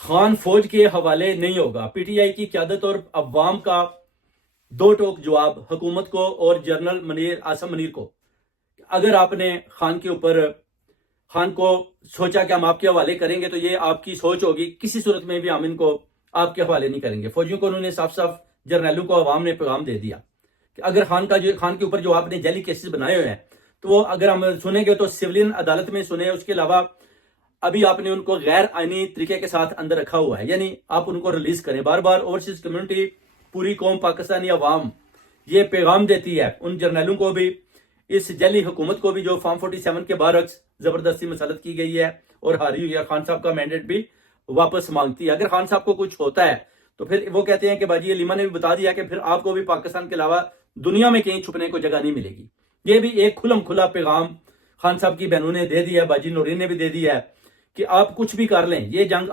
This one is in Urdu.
خان فوج کے حوالے نہیں ہوگا۔ پی ٹی آئی کی قیادت اور عوام کا دو ٹوک جواب حکومت کو اور جنرل عاصم منیر کو، اگر آپ نے خان کو سوچا کہ ہم آپ کے حوالے کریں گے تو یہ آپ کی سوچ ہوگی، کسی صورت میں بھی ہم ان کو آپ کے حوالے نہیں کریں گے۔ فوجیوں کو انہوں نے صاف صاف جرنیلوں کو عوام نے پیغام دے دیا کہ اگر خان کے اوپر جو آپ نے جعلی کیسز بنائے ہوئے ہیں تو وہ اگر ہم سنیں گے تو سولین عدالت میں سنیں، اس کے علاوہ ابھی آپ نے ان کو غیر آئینی طریقے کے ساتھ اندر رکھا ہوا ہے، یعنی آپ ان کو ریلیز کریں۔ بار بار اوورسیز کمیونٹی، پوری قوم، پاکستانی عوام یہ پیغام دیتی ہے ان جرنیلوں کو بھی، اس جعلی حکومت کو بھی جو فارم 47 کے برعکس زبردستی مسلط کی گئی ہے اور ہاری ہوئی ہے، خان صاحب کا مینڈیٹ بھی واپس مانگتی ہے۔ اگر خان صاحب کو کچھ ہوتا ہے تو پھر وہ کہتے ہیں کہ باجی علیمہ نے بھی بتا دیا کہ پھر آپ کو بھی پاکستان کے علاوہ دنیا میں کہیں چھپنے کو جگہ نہیں ملے گی۔ یہ بھی ایک کھلم کھلا پیغام خان صاحب کی بہنوں نے دے دیا ہے، باجی نورین نے بھی دے دیا ہے کہ آپ کچھ بھی کر لیں، یہ جنگ